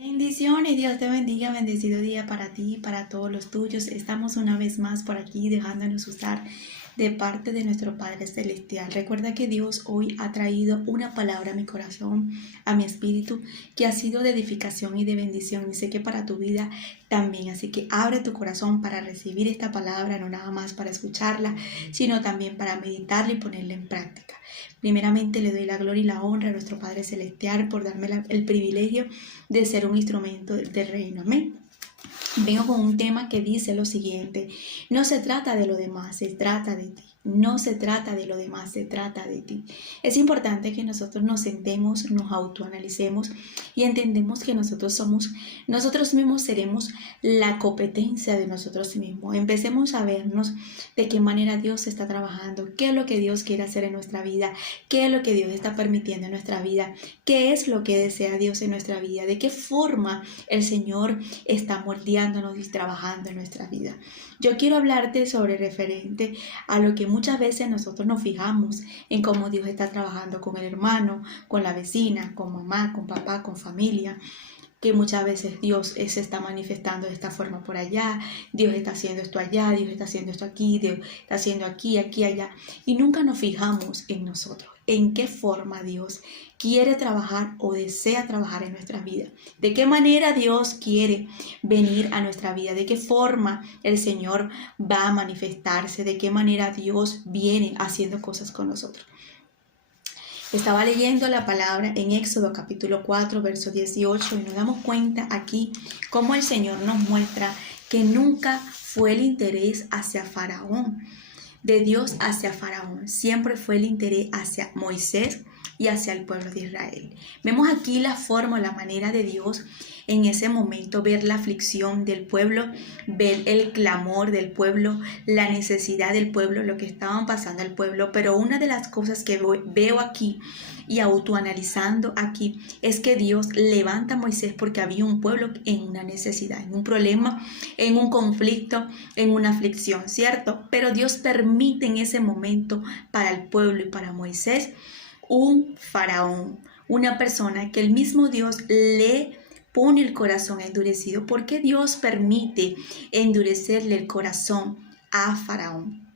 Bendiciones, Dios te bendiga, bendecido día para ti y para todos los tuyos. Estamos una vez más por aquí dejándonos usar de parte de nuestro Padre Celestial. Recuerda que Dios hoy ha traído una palabra a mi corazón, a mi espíritu, que ha sido de edificación y de bendición. Y sé que para tu vida también. Así que abre tu corazón para recibir esta palabra, no nada más para escucharla, sino también para meditarla y ponerla en práctica. Primeramente le doy la gloria y la honra a nuestro Padre Celestial por darme el privilegio de ser un instrumento del reino. Amén. Vengo con un tema que dice lo siguiente: no se trata de lo demás, se trata de ti. No se trata de lo demás, se trata de ti. Es importante que nosotros nos sentemos, nos autoanalicemos y entendemos que nosotros mismos seremos la competencia de nosotros mismos. Empecemos a vernos de qué manera Dios está trabajando, qué es lo que Dios quiere hacer en nuestra vida, qué es lo que Dios está permitiendo en nuestra vida, qué es lo que desea Dios en nuestra vida, de qué forma el Señor está moldeándonos y trabajando en nuestra vida. Yo quiero hablarte sobre referente a lo que muchas veces nosotros nos fijamos en cómo Dios está trabajando con el hermano, con la vecina, con mamá, con papá, con familia, que muchas veces Dios se está manifestando de esta forma por allá, Dios está haciendo esto allá, Dios está haciendo esto aquí, Dios está haciendo aquí, aquí, allá, y nunca nos fijamos en nosotros, en qué forma Dios quiere trabajar o desea trabajar en nuestras vidas, de qué manera Dios quiere venir a nuestra vida, de qué forma el Señor va a manifestarse, de qué manera Dios viene haciendo cosas con nosotros. Estaba leyendo la palabra en Éxodo capítulo 4, verso 18, y nos damos cuenta aquí cómo el Señor nos muestra que nunca fue el interés hacia Faraón, de Dios hacia Faraón, siempre fue el interés hacia Moisés y hacia el pueblo de Israel. Vemos aquí la forma, la manera de Dios en ese momento, ver la aflicción del pueblo, ver el clamor del pueblo, la necesidad del pueblo, lo que estaban pasando al pueblo. Pero una de las cosas que veo aquí y autoanalizando aquí es que Dios levanta a Moisés porque había un pueblo en una necesidad, en un problema, en un conflicto, en una aflicción, ¿cierto? Pero Dios permite en ese momento para el pueblo y para Moisés un faraón, una persona que el mismo Dios le pone el corazón endurecido. ¿Por qué Dios permite endurecerle el corazón a Faraón?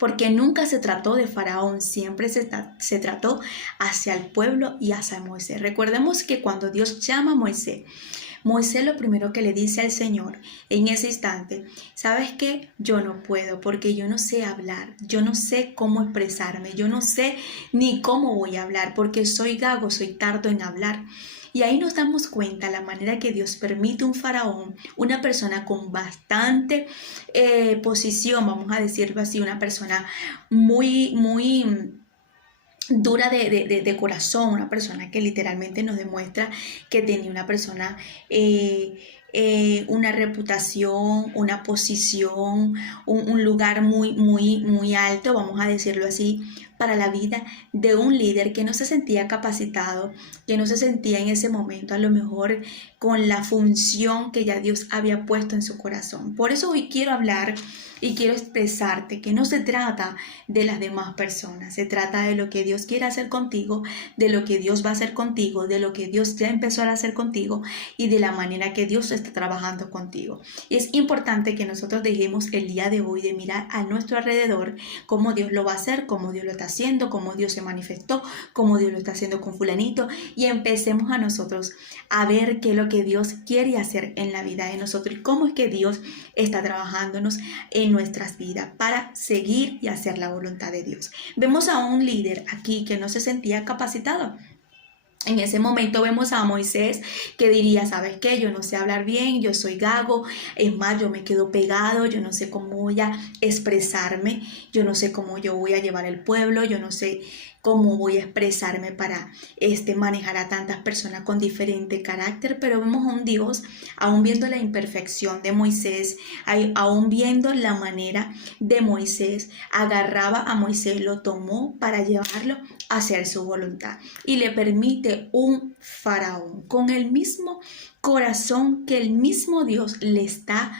Porque nunca se trató de Faraón, siempre se trató hacia el pueblo y hacia Moisés. Recordemos que cuando Dios llama a Moisés, Moisés lo primero que le dice al Señor en ese instante: ¿sabes qué? Yo no puedo porque yo no sé hablar, yo no sé cómo expresarme, yo no sé ni cómo voy a hablar porque soy gago, soy tardo en hablar. Y ahí nos damos cuenta la manera que Dios permite un faraón, una persona con bastante posición, vamos a decirlo así, una persona muy dura de corazón, una persona que literalmente nos demuestra que tenía una persona, una reputación, una posición, un lugar muy alto, vamos a decirlo así, para la vida de un líder que no se sentía capacitado, que no se sentía en ese momento a lo mejor con la función que ya Dios había puesto en su corazón. Por eso hoy quiero hablar y quiero expresarte que no se trata de las demás personas, se trata de lo que Dios quiere hacer contigo, de lo que Dios va a hacer contigo, de lo que Dios ya empezó a hacer contigo y de la manera que Dios está trabajando contigo. Y es importante que nosotros dejemos el día de hoy de mirar a nuestro alrededor cómo Dios lo va a hacer, cómo Dios lo está haciendo, cómo Dios se manifestó, cómo Dios lo está haciendo con fulanito, y empecemos a nosotros a ver qué es lo que Dios quiere hacer en la vida de nosotros y cómo es que Dios está trabajándonos en nuestras vidas para seguir y hacer la voluntad de Dios. Vemos a un líder aquí que no se sentía capacitado. En ese momento vemos a Moisés que diría: ¿sabes qué? Yo no sé hablar bien, yo soy gago, es más, yo me quedo pegado, yo no sé cómo voy a expresarme, yo no sé cómo yo voy a llevar el pueblo, yo no sé cómo voy a expresarme para manejar a tantas personas con diferente carácter. Pero vemos a un Dios, aún viendo la imperfección de Moisés, aún viendo la manera de Moisés, agarraba a Moisés, lo tomó para llevarlo a hacer su voluntad y le permite un faraón con el mismo corazón que el mismo Dios le está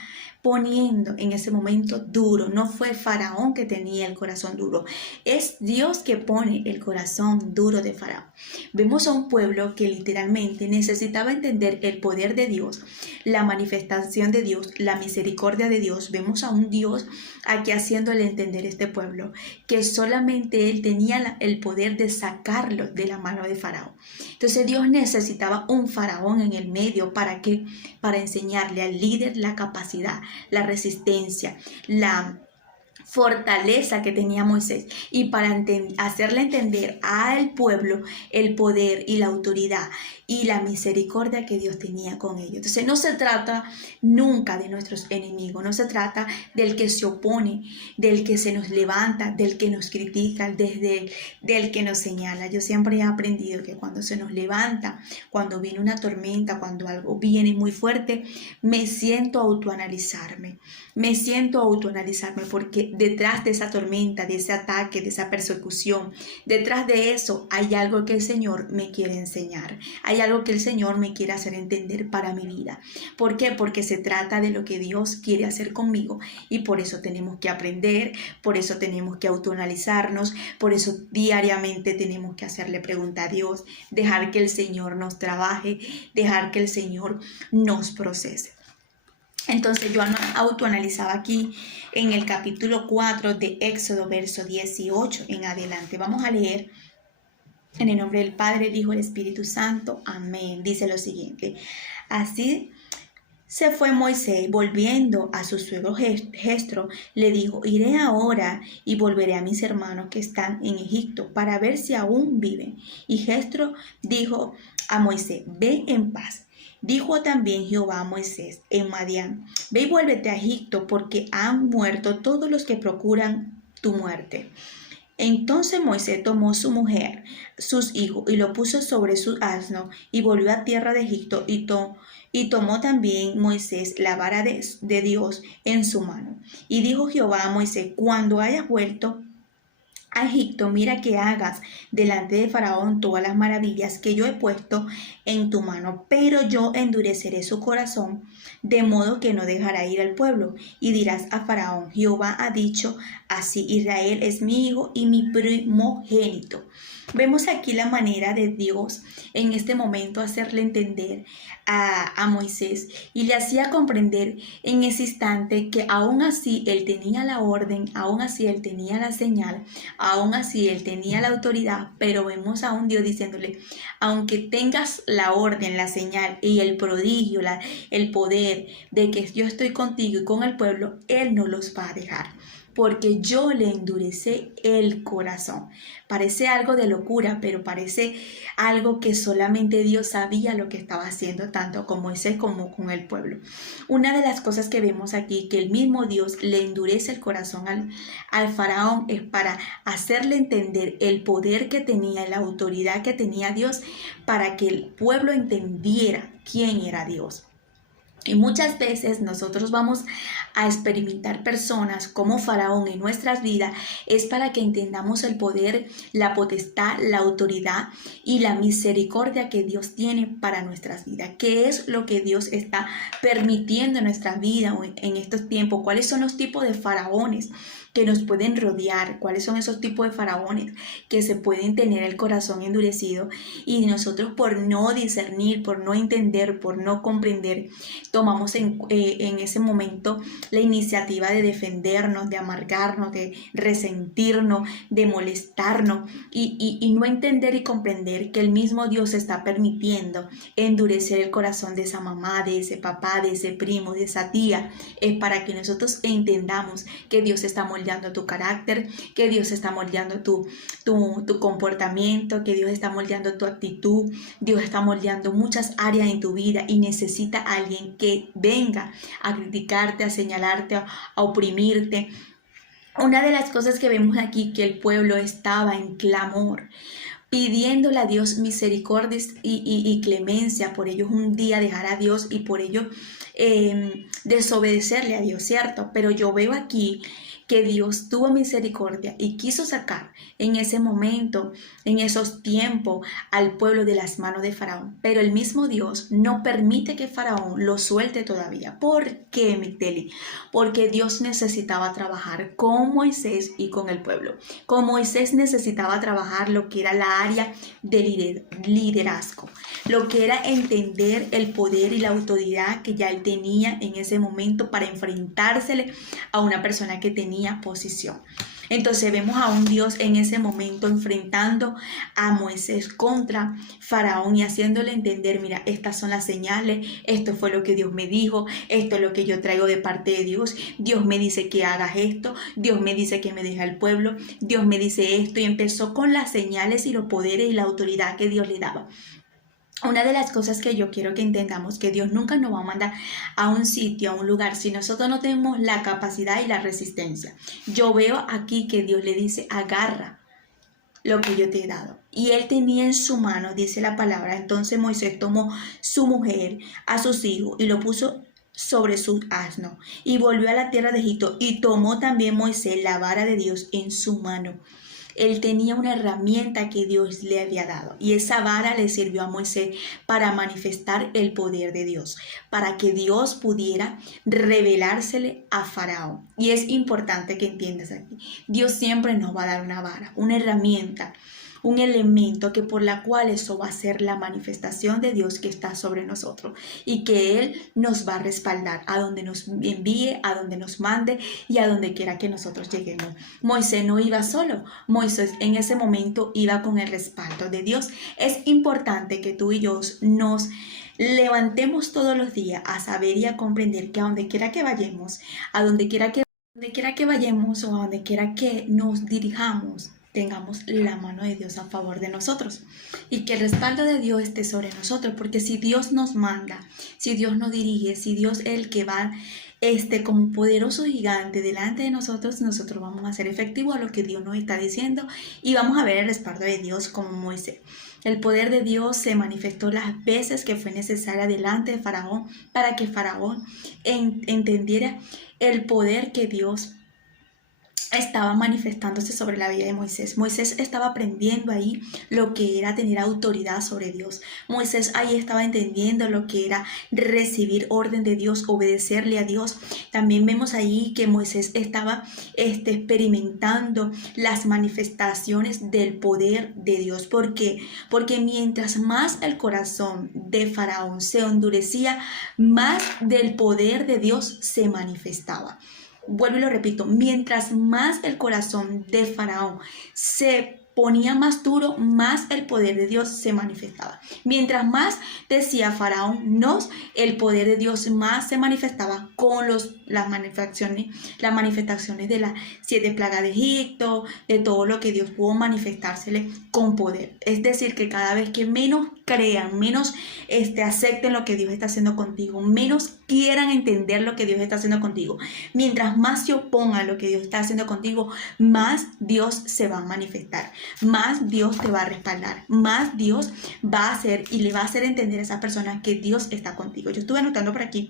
poniendo en ese momento duro. No fue Faraón que tenía el corazón duro, es Dios que pone el corazón duro de Faraón. Vemos a un pueblo que literalmente necesitaba entender el poder de Dios, la manifestación de Dios, la misericordia de Dios. Vemos a un Dios aquí haciéndole entender a este pueblo que solamente Él tenía el poder de sacarlo de la mano de Faraón. Entonces Dios necesitaba un Faraón en el medio. ¿Para qué? Para enseñarle al líder la capacidad, la resistencia, la fortaleza que tenía Moisés, y para hacerle entender al pueblo el poder y la autoridad y la misericordia que Dios tenía con ellos. Entonces no se trata nunca de nuestros enemigos, no se trata del que se opone, del que se nos levanta, del que nos critica, del que nos señala. Yo siempre he aprendido que cuando se nos levanta, cuando viene una tormenta, cuando algo viene muy fuerte, me siento a autoanalizarme, porque detrás de esa tormenta, de ese ataque, de esa persecución, detrás de eso hay algo que el Señor me quiere enseñar. Hay algo que el Señor me quiere hacer entender para mi vida. ¿Por qué? Porque se trata de lo que Dios quiere hacer conmigo, y por eso tenemos que aprender, por eso tenemos que autoanalizarnos, por eso diariamente tenemos que hacerle pregunta a Dios, dejar que el Señor nos trabaje, dejar que el Señor nos procese. Entonces yo autoanalizaba aquí en el capítulo 4 de Éxodo, verso 18 en adelante. Vamos a leer en el nombre del Padre, el Hijo y el Espíritu Santo. Amén. Dice lo siguiente: así se fue Moisés, volviendo a su suegro Jetro, le dijo: iré ahora y volveré a mis hermanos que están en Egipto para ver si aún viven. Y Jetro dijo a Moisés: ven en paz. Dijo también Jehová a Moisés en Madián: ve y vuélvete a Egipto, porque han muerto todos los que procuran tu muerte. Entonces Moisés tomó su mujer, sus hijos, y lo puso sobre su asno, y volvió a tierra de Egipto, y tomó también Moisés la vara de Dios en su mano. Y dijo Jehová a Moisés: cuando hayas vuelto a Egipto, mira que hagas delante de Faraón todas las maravillas que yo he puesto en tu mano, pero yo endureceré su corazón, de modo que no dejará ir al pueblo. Y dirás a Faraón: Jehová ha dicho así: Israel es mi hijo y mi primogénito. Vemos aquí la manera de Dios en este momento hacerle entender a Moisés, y le hacía comprender en ese instante que aún así él tenía la orden, aún así él tenía la señal, aún así él tenía la autoridad. Pero vemos a un Dios diciéndole: aunque tengas la orden, la señal y el prodigio, el poder de que yo estoy contigo y con el pueblo, Él no los va a dejar, porque yo le endurecí el corazón. Parece algo de locura, pero parece algo que solamente Dios sabía lo que estaba haciendo, tanto con Moisés como con el pueblo. Una de las cosas que vemos aquí, que el mismo Dios le endurece el corazón al faraón, es para hacerle entender el poder que tenía, la autoridad que tenía Dios, para que el pueblo entendiera quién era Dios. Y muchas veces nosotros vamos a experimentar personas como Faraón en nuestras vidas, es para que entendamos el poder, la potestad, la autoridad y la misericordia que Dios tiene para nuestras vidas. ¿Qué es lo que Dios está permitiendo en nuestra vida en estos tiempos? ¿Cuáles son los tipos de faraones que nos pueden rodear? ¿Cuáles son esos tipos de faraones que se pueden tener el corazón endurecido? Y nosotros, por no discernir, por no entender, por no comprender, tomamos en ese momento la iniciativa de defendernos, de amargarnos, de resentirnos, de molestarnos, y no entender y comprender que el mismo Dios está permitiendo endurecer el corazón de esa mamá, de ese papá, de ese primo, de esa tía. Es para que nosotros entendamos que Dios está moldeando tu carácter, que Dios está moldeando tu comportamiento, que Dios está moldeando tu actitud. Dios está moldeando muchas áreas en tu vida, y necesita a alguien que venga a criticarte, a señalarte, a oprimirte. Una de las cosas que vemos aquí, que el pueblo estaba en clamor, pidiéndole a Dios misericordia y clemencia. Por ellos un día dejar a Dios, y por ello desobedecerle a Dios, ¿cierto? Pero yo veo aquí que Dios tuvo misericordia y quiso sacar en ese momento, en esos tiempos, al pueblo de las manos de Faraón. Pero el mismo Dios no permite que Faraón lo suelte todavía. ¿Por qué, Migdeli? Porque Dios necesitaba trabajar con Moisés y con el pueblo. Con Moisés necesitaba trabajar lo que era la área de liderazgo, lo que era entender el poder y la autoridad que ya él tenía en ese momento para enfrentársele a una persona que tenía posición. Entonces vemos a un Dios en ese momento enfrentando a Moisés contra Faraón y haciéndole entender, mira, estas son las señales, esto fue lo que Dios me dijo, esto es lo que yo traigo de parte de Dios, Dios me dice que hagas esto, Dios me dice que me deje al pueblo, Dios me dice esto, y empezó con las señales y los poderes y la autoridad que Dios le daba. Una de las cosas que yo quiero que entendamos, que Dios nunca nos va a mandar a un sitio, a un lugar, si nosotros no tenemos la capacidad y la resistencia. Yo veo aquí que Dios le dice, agarra lo que yo te he dado. Y él tenía en su mano, dice la palabra, entonces Moisés tomó su mujer, a sus hijos, y lo puso sobre su asno, y volvió a la tierra de Egipto, y tomó también Moisés la vara de Dios en su mano. Él tenía una herramienta que Dios le había dado y esa vara le sirvió a Moisés para manifestar el poder de Dios, para que Dios pudiera revelársele a Faraón. Y es importante que entiendas aquí, Dios siempre nos va a dar una vara, una herramienta, un elemento que por la cual eso va a ser la manifestación de Dios que está sobre nosotros y que Él nos va a respaldar a donde nos envíe, a donde nos mande y a donde quiera que nosotros lleguemos. Moisés no iba solo, Moisés en ese momento iba con el respaldo de Dios. Es importante que tú y yo nos levantemos todos los días a saber y a comprender que a donde quiera que vayamos, a donde quiera que vayamos o a donde quiera que nos dirijamos, tengamos la mano de Dios a favor de nosotros y que el respaldo de Dios esté sobre nosotros, porque si Dios nos manda, si Dios nos dirige, si Dios es el que va como un poderoso gigante delante de nosotros, nosotros vamos a hacer efectivo a lo que Dios nos está diciendo y vamos a ver el respaldo de Dios como Moisés. El poder de Dios se manifestó las veces que fue necesaria delante de Faraón para que Faraón entendiera el poder que Dios estaba manifestándose sobre la vida de Moisés. Moisés estaba aprendiendo ahí lo que era tener autoridad sobre Dios. Moisés ahí estaba entendiendo lo que era recibir orden de Dios, obedecerle a Dios. También vemos ahí que Moisés estaba experimentando las manifestaciones del poder de Dios. ¿Por qué? Porque mientras más el corazón de Faraón se endurecía, más del poder de Dios se manifestaba. Vuelvo y lo repito, mientras más el corazón de Faraón se ponía más duro, más el poder de Dios se manifestaba. Mientras más decía Faraón, no, el poder de Dios más se manifestaba con las manifestaciones de las 7 plagas de Egipto, de todo lo que Dios pudo manifestársele con poder. Es decir, que cada vez que menos crean, menos acepten lo que Dios está haciendo contigo, menos quieran entender lo que Dios está haciendo contigo, mientras más se opongan a lo que Dios está haciendo contigo, más Dios se va a manifestar, más Dios te va a respaldar, más Dios va a hacer y le va a hacer entender a esa persona que Dios está contigo. Yo estuve anotando por aquí.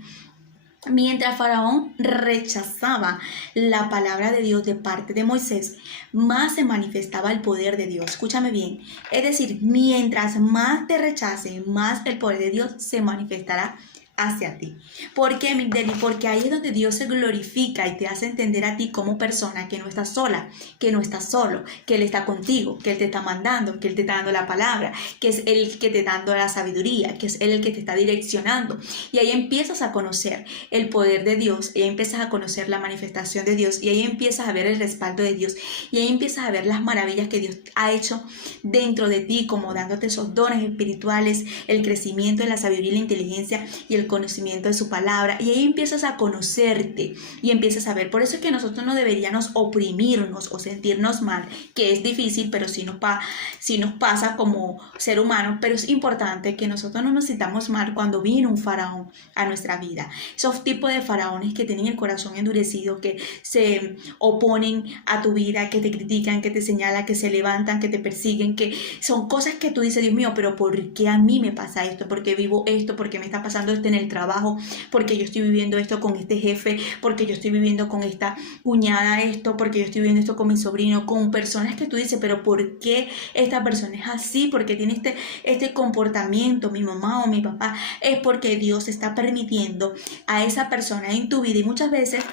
Mientras Faraón rechazaba la palabra de Dios de parte de Moisés, más se manifestaba el poder de Dios. Escúchame bien. Es decir, mientras más te rechace, más el poder de Dios se manifestará hacia ti. ¿Por qué, Migdeli? Porque ahí es donde Dios se glorifica y te hace entender a ti como persona que no estás sola, que no estás solo, que Él está contigo, que Él te está mandando, que Él te está dando la palabra, que es Él que te está dando la sabiduría, que es Él el que te está direccionando. Y ahí empiezas a conocer el poder de Dios, y ahí empiezas a conocer la manifestación de Dios, y ahí empiezas a ver el respaldo de Dios, y ahí empiezas a ver las maravillas que Dios ha hecho dentro de ti, como dándote esos dones espirituales, el crecimiento de la sabiduría y la inteligencia y el conocimiento de su palabra, y ahí empiezas a conocerte y empiezas a ver. Por eso es que nosotros no deberíamos oprimirnos o sentirnos mal, que es difícil, pero sí nos pasa como ser humano. Pero es importante que nosotros no nos sintamos mal cuando viene un faraón a nuestra vida. Esos tipos de faraones que tienen el corazón endurecido, que se oponen a tu vida, que te critican, que te señalan, que se levantan, que te persiguen, que son cosas que tú dices, Dios mío, pero ¿por qué a mí me pasa esto? ¿Por qué vivo esto? ¿Por qué me está pasando esto en el trabajo, porque yo estoy viviendo esto con este jefe, porque yo estoy viviendo con esta cuñada esto, porque yo estoy viviendo esto con mi sobrino, con personas que tú dices, pero ¿por qué esta persona es así? ¿Por qué tiene este comportamiento, mi mamá o mi papá? Es porque Dios está permitiendo a esa persona en tu vida, y muchas veces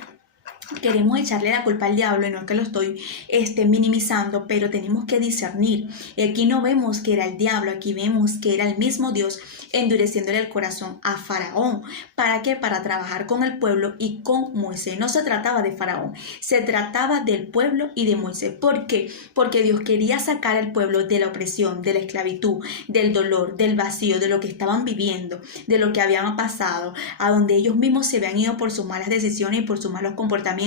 queremos echarle la culpa al diablo, y no es que lo estoy minimizando, pero tenemos que discernir. Y aquí no vemos que era el diablo, aquí vemos que era el mismo Dios endureciéndole el corazón a Faraón. ¿Para qué? Para trabajar con el pueblo y con Moisés. No se trataba de Faraón, se trataba del pueblo y de Moisés. ¿Por qué? Porque Dios quería sacar al pueblo de la opresión, de la esclavitud, del dolor, del vacío, de lo que estaban viviendo, de lo que habían pasado, a donde ellos mismos se habían ido por sus malas decisiones y por sus malos comportamientos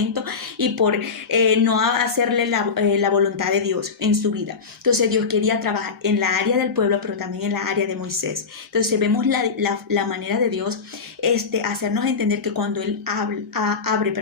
y por no hacerle la voluntad de Dios en su vida. Entonces Dios quería trabajar en la área del pueblo, pero también en la área de Moisés. Entonces vemos la manera de Dios hacernos entender que cuando Él abre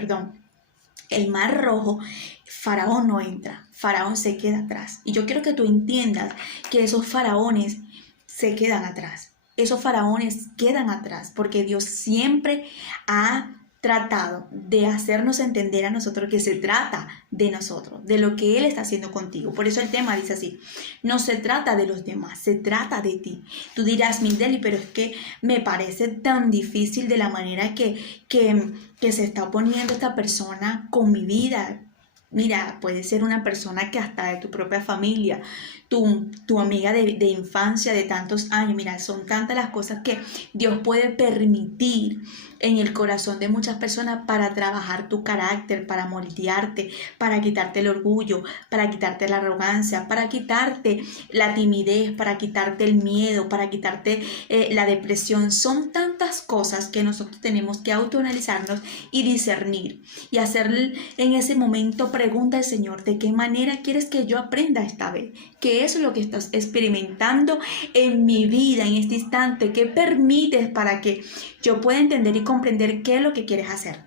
el mar rojo, Faraón no entra, Faraón se queda atrás. Y yo quiero que tú entiendas que esos faraones se quedan atrás. Esos faraones quedan atrás porque Dios siempre ha tratado de hacernos entender a nosotros que se trata de nosotros, de lo que Él está haciendo contigo. Por eso el tema dice así: no se trata de los demás, se trata de ti. Tú dirás, Mindeli, pero es que me parece tan difícil de la manera que se está oponiendo esta persona con mi vida. Mira, puede ser una persona que hasta de tu propia familia, tu amiga de infancia de tantos años. Mira, son tantas las cosas que Dios puede permitir en el corazón de muchas personas para trabajar tu carácter, para moldearte, para quitarte el orgullo, para quitarte la arrogancia, para quitarte la timidez, para quitarte el miedo, para quitarte la depresión. Son tantas cosas que nosotros tenemos que autoanalizarnos y discernir y hacer en ese momento pregunta al Señor: ¿de qué manera quieres que yo aprenda esta vez? ¿Qué es lo que estás experimentando en mi vida en este instante? ¿Qué permites para que yo pueda entender y comprender qué es lo que quieres hacer?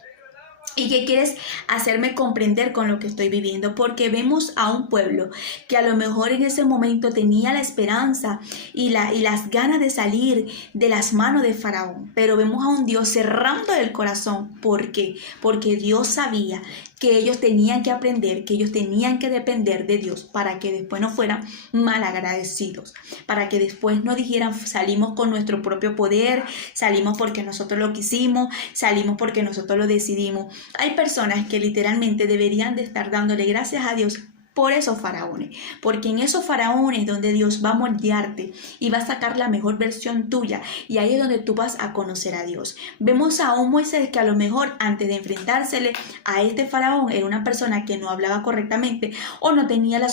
¿Y qué quieres hacerme comprender con lo que estoy viviendo? Porque vemos a un pueblo que a lo mejor en ese momento tenía la esperanza y las ganas de salir de las manos de Faraón. Pero vemos a un Dios cerrando el corazón. ¿Por qué? Porque Dios sabía que ellos tenían que aprender, que ellos tenían que depender de Dios para que después no fueran malagradecidos, para que después no dijeran: salimos con nuestro propio poder, salimos porque nosotros lo quisimos, salimos porque nosotros lo decidimos. Hay personas que literalmente deberían de estar dándole gracias a Dios por esos faraones, porque en esos faraones donde Dios va a moldearte y va a sacar la mejor versión tuya, y ahí es donde tú vas a conocer a Dios. Vemos a un Moisés que a lo mejor antes de enfrentársele a este faraón era una persona que no hablaba correctamente o no tenía el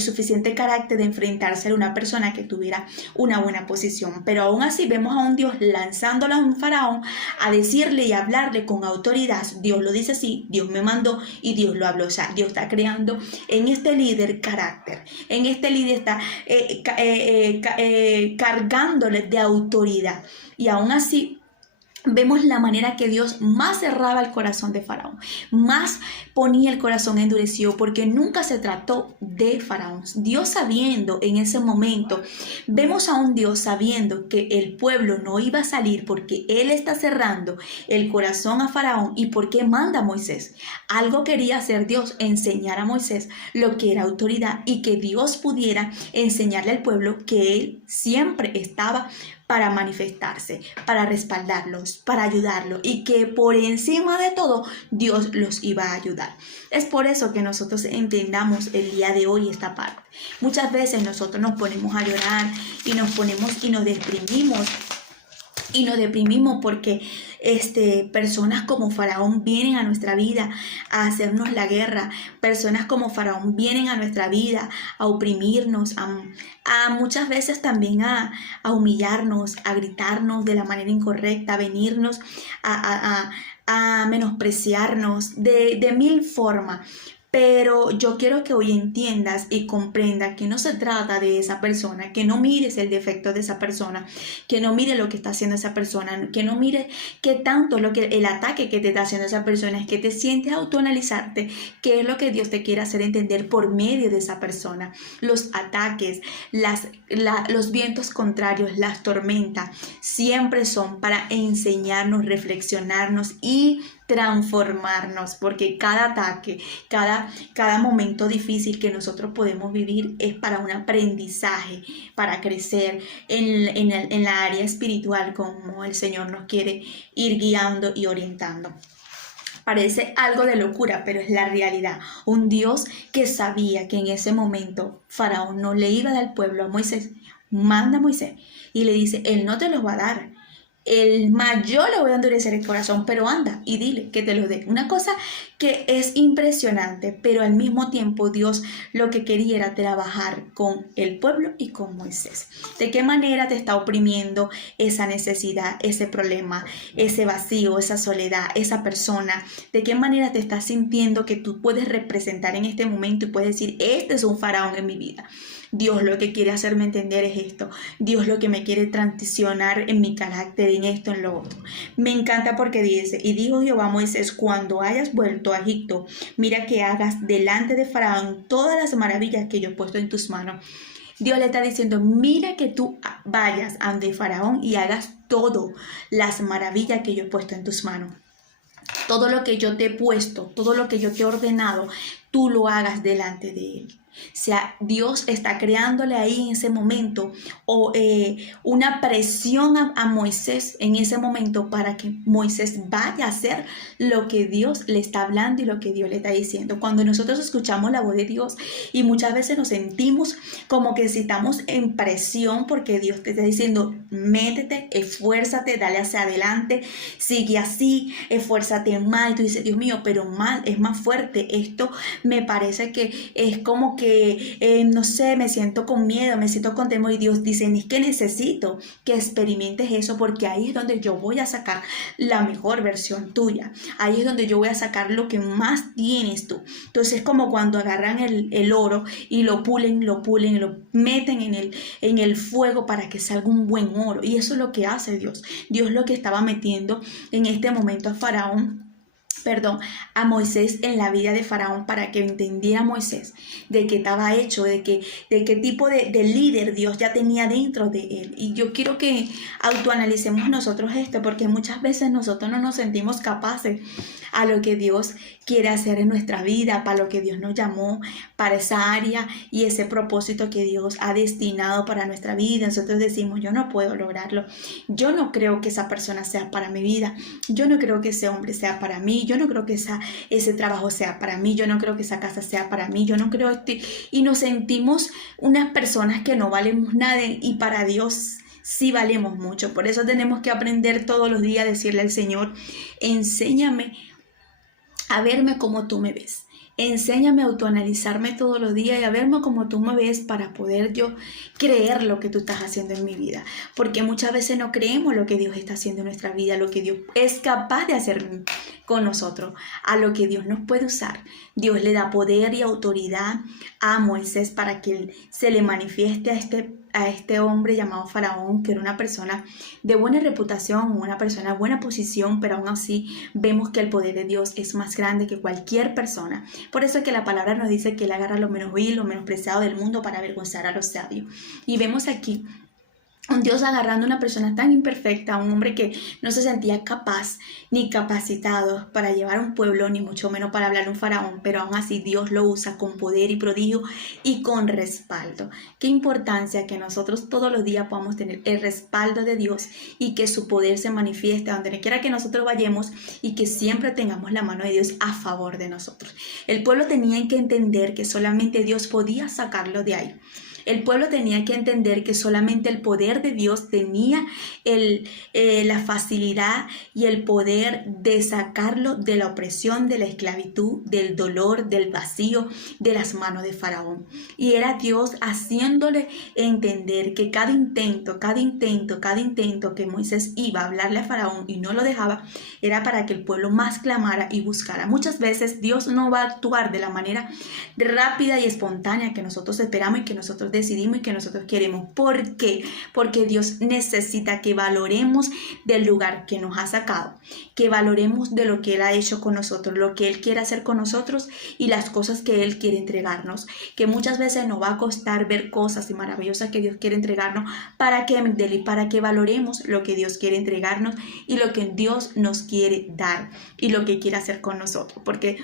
suficiente carácter de enfrentarse a una persona que tuviera una buena posición, pero aún así vemos a un Dios lanzándolo a un faraón a decirle y hablarle con autoridad. Dios lo dice así: Dios me mandó y Dios lo habló. O sea, Dios está creando en este líder carácter, en este líder está cargándole de autoridad, y aún así vemos la manera que Dios más cerraba el corazón de Faraón, más ponía el corazón endurecido, porque nunca se trató de Faraón. Dios sabiendo en ese momento, vemos a un Dios sabiendo que el pueblo no iba a salir porque Él está cerrando el corazón a Faraón. ¿Y por qué manda a Moisés? Algo quería hacer Dios: enseñar a Moisés lo que era autoridad, y que Dios pudiera enseñarle al pueblo que Él siempre estaba para manifestarse, para respaldarlos, para ayudarlos, y que por encima de todo Dios los iba a ayudar. Es por eso que nosotros entendamos el día de hoy esta parte. Muchas veces nosotros nos ponemos a llorar y nos deprimimos porque personas como Faraón vienen a nuestra vida a hacernos la guerra. Personas como Faraón vienen a nuestra vida a oprimirnos, a muchas veces también a humillarnos, a gritarnos de la manera incorrecta, a venirnos a menospreciarnos de mil formas. Pero yo quiero que hoy entiendas y comprendas que no se trata de esa persona, que no mires el defecto de esa persona, que no mires lo que está haciendo esa persona, que no mires qué tanto lo que el ataque que te está haciendo esa persona, es que te sientes a autoanalizarte qué es lo que Dios te quiere hacer entender por medio de esa persona. Los ataques, los vientos contrarios, las tormentas, siempre son para enseñarnos, reflexionarnos y transformarnos, porque cada ataque, cada momento difícil que nosotros podemos vivir es para un aprendizaje, para crecer en la área espiritual, como el Señor nos quiere ir guiando y orientando. Parece algo de locura, pero es la realidad. Un Dios que sabía que en ese momento Faraón no le iba a dar al pueblo a Moisés, manda a Moisés y le dice, Él no te los va a dar. El mayor le voy a endurecer el corazón, pero anda y dile que te lo dé. Una cosa que es impresionante, pero al mismo tiempo Dios lo que quería era trabajar con el pueblo y con Moisés. ¿De qué manera te está oprimiendo esa necesidad, ese problema, ese vacío, esa soledad, esa persona? ¿De qué manera te estás sintiendo que tú puedes representar en este momento y puedes decir, este es un faraón en mi vida? Dios lo que quiere hacerme entender es esto. Dios lo que me quiere transicionar en mi carácter, en esto, en lo otro. Me encanta porque dice, y dijo Jehová a Moisés, cuando hayas vuelto a Egipto, mira que hagas delante de Faraón todas las maravillas que yo he puesto en tus manos. Dios le está diciendo, mira que tú vayas ante Faraón y hagas todas las maravillas que yo he puesto en tus manos. Todo lo que yo te he puesto, todo lo que yo te he ordenado, tú lo hagas delante de él. O sea, Dios está creándole ahí en ese momento una presión a Moisés en ese momento para que Moisés vaya a hacer lo que Dios le está hablando y lo que Dios le está diciendo. Cuando nosotros escuchamos la voz de Dios y muchas veces nos sentimos como que si estamos en presión porque Dios te está diciendo, métete, esfuérzate, dale hacia adelante, sigue así, esfuérzate más. Y tú dices, Dios mío, pero más, es más fuerte. Esto me parece que es como que no sé, me siento con miedo, me siento con temor, y Dios dice, es que necesito que experimentes eso, porque ahí es donde yo voy a sacar la mejor versión tuya, ahí es donde yo voy a sacar lo que más tienes tú. Entonces es como cuando agarran el oro y lo pulen, lo meten en el fuego para que salga un buen oro, y eso es lo que hace Dios. Dios lo que estaba metiendo en este momento a Moisés en la vida de Faraón, para que entendiera Moisés de qué estaba hecho, de qué tipo de líder Dios ya tenía dentro de él. Y yo quiero que autoanalicemos nosotros esto, porque muchas veces nosotros no nos sentimos capaces a lo que Dios quiere hacer en nuestra vida, para lo que Dios nos llamó, para esa área y ese propósito que Dios ha destinado para nuestra vida. Nosotros decimos, yo no puedo lograrlo, yo no creo que esa persona sea para mi vida, yo no creo que ese hombre sea para mí, yo no creo que ese trabajo sea para mí, yo no creo que esa casa sea para mí, yo no creo y nos sentimos unas personas que no valemos nada, y para Dios sí valemos mucho. Por eso tenemos que aprender todos los días a decirle al Señor, enséñame a verme como tú me ves. Enséñame a autoanalizarme todos los días y a verme como tú me ves, para poder yo creer lo que tú estás haciendo en mi vida. Porque muchas veces no creemos lo que Dios está haciendo en nuestra vida, lo que Dios es capaz de hacer con nosotros, a lo que Dios nos puede usar. Dios le da poder y autoridad a Moisés para que él se le manifieste a este hombre llamado Faraón, que era una persona de buena reputación, una persona de buena posición, pero aún así vemos que el poder de Dios es más grande que cualquier persona. Por eso es que la palabra nos dice que Él agarra lo menos vil, lo menospreciado del mundo para avergonzar a los sabios. Y vemos aquí un Dios agarrando a una persona tan imperfecta, un hombre que no se sentía capaz ni capacitado para llevar un pueblo, ni mucho menos para hablar a un faraón, pero aún así Dios lo usa con poder y prodigio y con respaldo. Qué importancia que nosotros todos los días podamos tener el respaldo de Dios y que su poder se manifieste donde quiera que nosotros vayamos, y que siempre tengamos la mano de Dios a favor de nosotros. El pueblo tenía que entender que solamente Dios podía sacarlo de ahí. El pueblo tenía que entender que solamente el poder de Dios tenía la facilidad y el poder de sacarlo de la opresión, de la esclavitud, del dolor, del vacío, de las manos de Faraón. Y era Dios haciéndole entender que cada intento que Moisés iba a hablarle a Faraón y no lo dejaba, era para que el pueblo más clamara y buscara. Muchas veces Dios no va a actuar de la manera rápida y espontánea que nosotros esperamos y que nosotros decidimos y que nosotros queremos. ¿Por qué? Porque Dios necesita que valoremos del lugar que nos ha sacado, que valoremos de lo que Él ha hecho con nosotros, lo que Él quiere hacer con nosotros y las cosas que Él quiere entregarnos, que muchas veces nos va a costar ver cosas maravillosas que Dios quiere entregarnos para que valoremos lo que Dios quiere entregarnos y lo que Dios nos quiere dar y lo que quiere hacer con nosotros. Porque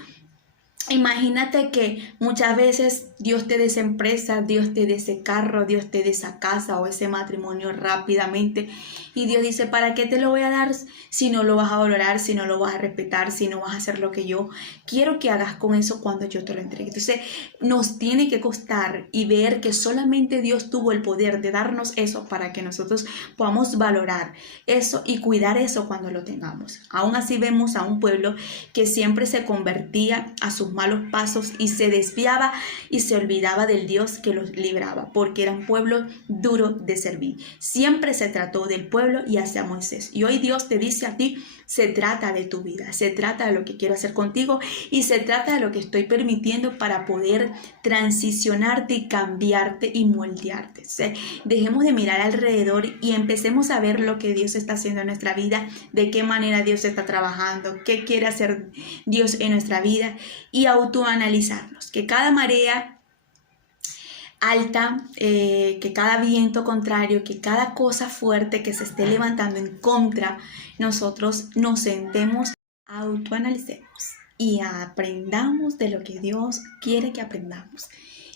imagínate que muchas veces Dios te dé esa empresa, Dios te dé ese carro, Dios te dé esa casa o ese matrimonio rápidamente. Y Dios dice, ¿para qué te lo voy a dar si no lo vas a valorar, si no lo vas a respetar, si no vas a hacer lo que yo quiero que hagas con eso cuando yo te lo entregue? Entonces nos tiene que costar y ver que solamente Dios tuvo el poder de darnos eso para que nosotros podamos valorar eso y cuidar eso cuando lo tengamos. Aún así vemos a un pueblo que siempre se convertía a sus malos pasos y se desviaba y se olvidaba del Dios que los libraba, porque era un pueblo duro de servir. Siempre se trató del pueblo y hacia Moisés. Y hoy Dios te dice a ti, se trata de tu vida, se trata de lo que quiero hacer contigo y se trata de lo que estoy permitiendo para poder transicionarte y cambiarte y moldearte. Dejemos de mirar alrededor y empecemos a ver lo que Dios está haciendo en nuestra vida, de qué manera Dios está trabajando, qué quiere hacer Dios en nuestra vida y autoanalizarnos, que cada marea alta, que cada viento contrario, que cada cosa fuerte que se esté levantando en contra, nosotros nos sentemos, autoanalicemos y aprendamos de lo que Dios quiere que aprendamos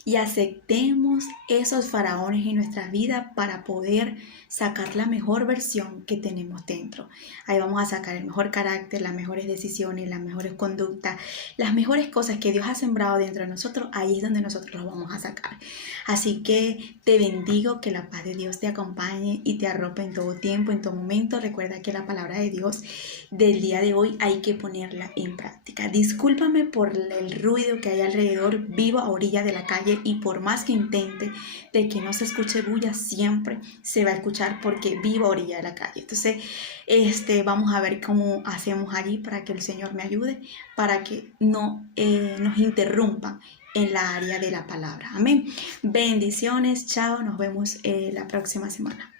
y aceptemos esos faraones en nuestra vida para poder sacar la mejor versión que tenemos dentro. Ahí vamos a sacar el mejor carácter, las mejores decisiones, las mejores conductas, las mejores cosas que Dios ha sembrado dentro de nosotros. Ahí es donde nosotros los vamos a sacar. Así que te bendigo, que la paz de Dios te acompañe y te arrope en todo tiempo, en todo momento. Recuerda que la palabra de Dios del día de hoy hay que ponerla en práctica. Discúlpame por el ruido que hay alrededor. Vivo a orilla de la calle y por más que intente de que no se escuche bulla, siempre se va a escuchar porque vivo a orilla de la calle. Entonces, vamos a ver cómo hacemos allí para que el Señor me ayude, para que no nos interrumpan en la área de la palabra. Amén. Bendiciones, chao, nos vemos la próxima semana.